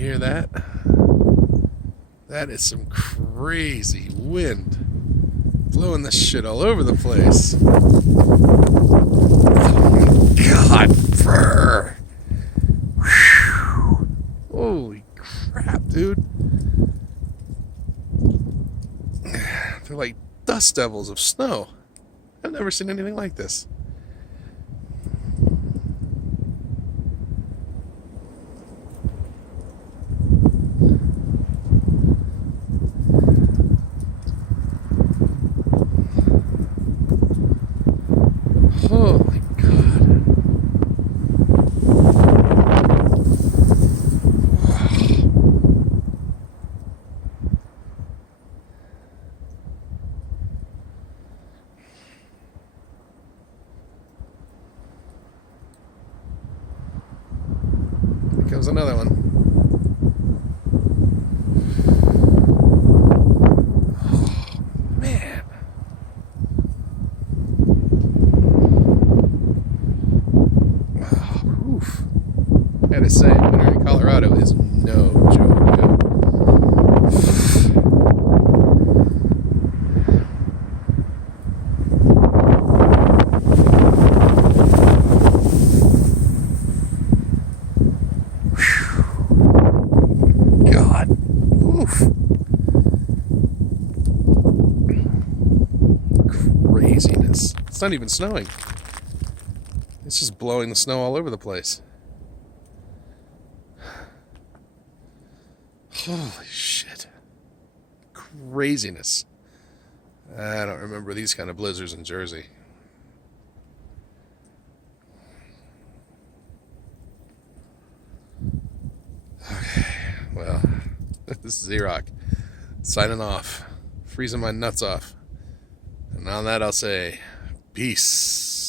hear that? That is some crazy wind blowing this shit all over the place. Oh my god, brr. Whew. Holy crap, dude. They're like dust devils of snow. I've never seen anything like this. Holy God. Here comes another one. Man. Oof. I gotta say, winter in Colorado is no joke, dude. God. Oof. Craziness. It's not even snowing. It's just blowing the snow all over the place. Holy shit. Craziness. I don't remember these kind of blizzards in Jersey. Okay, well, this is E-Rock signing off, freezing my nuts off. And on that, I'll say, peace.